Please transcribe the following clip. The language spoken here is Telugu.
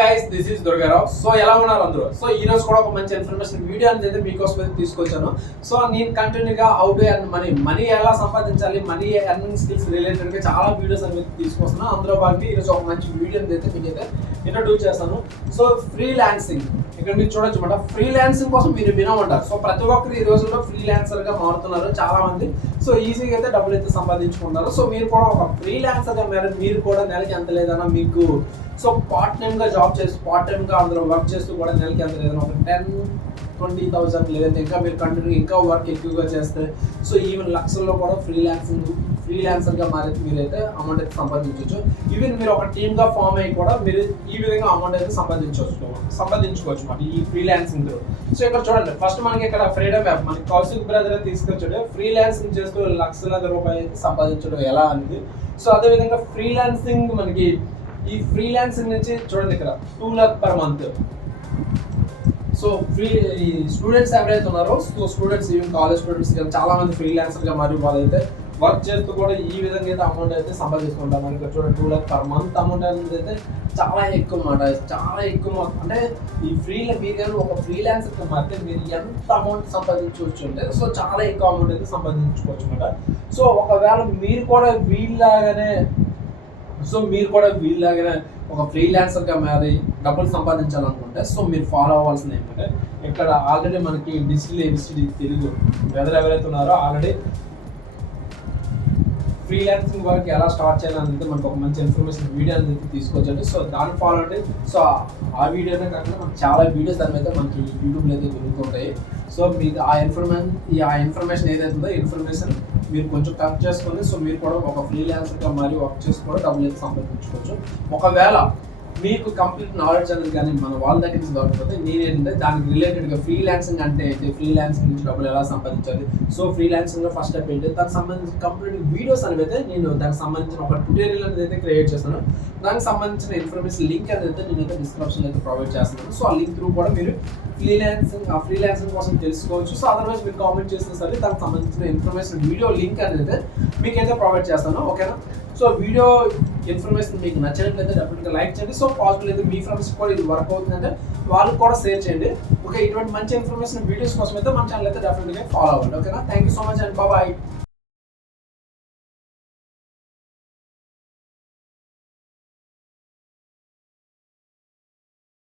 Guys, this is Durgarao. So ఎలా ఉన్నారు అందరూ? సో ఈ రోజు కూడా ఒక మంచి ఇన్ఫర్మేషన్ వీడియో అనేది మీకోసం అయితే తీసుకొచ్చాను. సో నేను కంటిన్యూగా హౌ టు ఎర్న్ మనీ ఎలా సంపాదించాలి, మనీ ఎర్నింగ్ స్కిల్స్ రిలేటెడ్ గా చాలా వీడియోస్ అనేది తీసుకొస్తున్నాను. అందులో భాగంగా ఈరోజు ఒక మంచి వీడియో అయితే మీకైతే ఇంట్రడ్యూస్ చేస్తాను. సో ఫ్రీలాన్సింగ్ ఇక్కడ మీరు చూడొచ్చు అన్నమాట. ఫ్రీలాన్సింగ్ కోసం మీరు వినమంటారు. సో ప్రతి ఒక్కరు ఈ రోజుల్లో ఫ్రీలాన్సర్ గా మారుతున్నారు చాలా మంది. సో ఈజీగా అయితే డబ్బులు అయితే సంపాదించుకుంటారు. సో మీరు కూడా ఒక ఫ్రీలాన్సర్ గా మీరు కూడా నెలకి ఎంత లేదన్నా మీకు సో పార్ట్ టైమ్ గా జాబ్ చేస్తూ పార్ట్ టైమ్ గా అందులో వర్క్ చేస్తూ కూడా నెలకి ఎంత లేదన్నా ఒక 10-20,000 లేదంటే ఇంకా మీరు కంటిన్యూ ఇంకా వర్క్ ఎక్కువగా చేస్తే సో ఈవెన్ లక్షల్లో కూడా ఫ్రీలాన్సర్ గా మారైతే మీరైతే అమౌంట్ అయితే సంపాదించవచ్చు. ఈవెన్ మీరు ఒక టీమ్ గా ఫామ్ అయ్యి కూడా మీరు ఈ విధంగా అమౌంట్ అయితే సంపాదించుకోవచ్చు మాట ఈ ఫ్రీలాన్సింగ్. సో ఇక్కడ చూడండి, ఫస్ట్ మనకి ఇక్కడ ఫ్రీడమ్ యాప్ మనకి కౌశిక్ బ్రదర్ తీసుకొచ్చాడు. ఫ్రీలాన్సింగ్ చేస్తూ లక్షలాది రూపాయలు అయితే సంపాదించడం ఎలా అనేది. సో అదే విధంగా ఫ్రీలాన్సింగ్ మనకి ఈ ఫ్రీలాన్సింగ్ నుంచి చూడండి ఇక్కడ 2 lakh per month. సో ఈ స్టూడెంట్స్ ఎవరైతే ఉన్నారో so students even college students చాలా మంది ఫ్రీలాన్సర్ గా మరియు వాళ్ళైతే వర్క్ చేస్తూ కూడా ఈ విధంగా అయితే అమౌంట్ అయితే సంపాదిస్తుంటారు. మనకి చూడండి 2 lakh per month అమౌంట్ అనేది అయితే చాలా ఎక్కువ అన్నమాట. చాలా ఎక్కువ అంటే ఈ మీరు కానీ ఒక ఫ్రీలాన్సర్ గా మారితే మీరు ఎంత అమౌంట్ సంపాదించవచ్చు అంటే సో చాలా ఎక్కువ అమౌంట్ అయితే సంపాదించుకోవచ్చు అన్నమాట. సో ఒకవేళ మీరు కూడా వీళ్ళలాగానే ఒక ఫ్రీలాన్సర్ గా మారి డబ్బులు సంపాదించాలనుకుంటే సో మీరు ఫాలో అవ్వాల్సింది ఏంటంటే ఇక్కడ ఆల్రెడీ మనకి డిజిటల్ ఏబిసిడి తెలుగు ఎవరైతే ఉన్నారో ఆల్రెడీ ఫ్రీలాన్సింగ్ వర్క్ ఎలా స్టార్ట్ చేయాలనేది మనకు ఒక మంచి ఇన్ఫర్మేషన్ వీడియో అనేది తీసుకొచ్చండి. సో దాన్ని ఫాలో అంటే సో ఆ వీడియోనే కాకుండా మనకు చాలా వీడియోస్ దాని మీద మనకి యూట్యూబ్లో అయితే దొరుకుతుంటాయి. సో మీకు ఆ ఇన్ఫర్మేషన్ ఏదైతే ఉందో ఇన్ఫర్మేషన్ మీరు కొంచెం కరెక్ట్ చేసుకొని సో మీరు కూడా ఒక ఫ్రీలాన్సర్గా మరి వర్క్ చేసి కూడా డబ్బులు అయితే సంపాదించుకోవచ్చు. ఒకవేళ మీకు కంప్లీట్ నాలెడ్జ్ అనేది కానీ మన వాళ్ళ దగ్గర నుంచి దొరకకపోతే నేనేంటంటే దానికి రిలేటెడ్గా ఫ్రీలాన్సింగ్ అంటే ఏంటి, ఫ్రీలాన్సింగ్ నుంచి డబ్బులు ఎలా సంపాదించాలి, సో ఫ్రీలాన్సింగ్లో ఫస్ట్ స్టెప్ ఏంటి, దానికి సంబంధించిన కంప్లీట్ వీడియోస్ అనేది అయితే నేను దానికి సంబంధించిన ఒక ట్యూటోరియల్ అనేది అయితే క్రియేట్ చేస్తాను. దానికి సంబంధించిన ఇన్ఫర్మేషన్ లింక్ అనేది నేనైతే డిస్క్రిప్షన్లో అయితే ప్రొవైడ్ చేస్తున్నాను. సో ఆ లింక్ త్రూ కూడా మీరు ఫ్రీలాన్సింగ్ కోసం తెలుసుకోవచ్చు. సో అదర్వైజ్ మీరు కామెంట్ చేసిన సరే దానికి సంబంధించిన ఇన్ఫర్మేషన్ వీడియో లింక్ అనేది మీకైతే ప్రొవైడ్ చేస్తాను. ఓకేనా? సో వీడియో ఇన్ఫర్మేషన్ మీకు నచ్చినట్లయితే డెఫినెట్గా లైక్ చేయండి. సో పాసిబుల్ అయితే మీ ఫ్రెండ్స్ కూడా ఇది వర్క్ అవుతుందంటే వాళ్ళకి కూడా షేర్ చేయండి. ఓకే, ఇటువంటి మంచి ఇన్ఫర్మేషన్ వీడియోస్ కోసం అయితే మన ఛానల్ అయితే డెఫినెట్గా ఫాలో అవ్వండి. ఓకేనా? Thank you so much and bye.